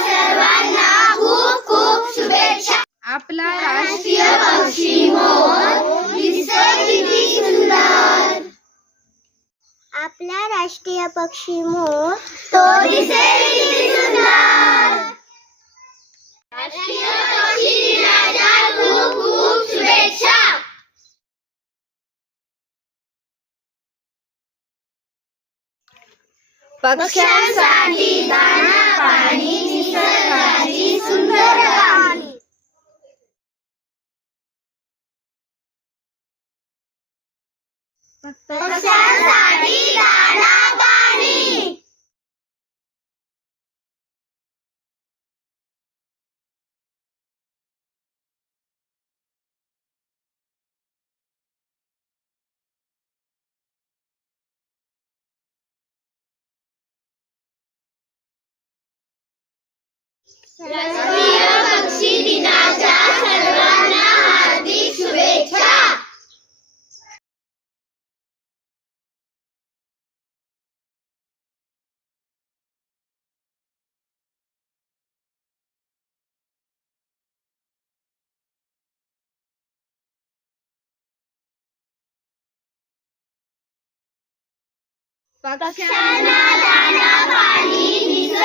सर्वांना खूप खूप शुभेच्छा. आपला राष्ट्रीय पक्षी मोर दिसतोय किती सुंदर. आपला राष्ट्रीय पक्षी मोर तो दिसेल किती सुंदर. पक्ष्यांसाठी दाना पाणी निसर्गाची सुंदर गाणी. पक्ष्यांसाठी दाना राष्ट्रीय पक्षी दिनाच्या सर्वांना हार्दिक शुभेच्छा. पक्ष्यांना दाना पाणी निसर्गाची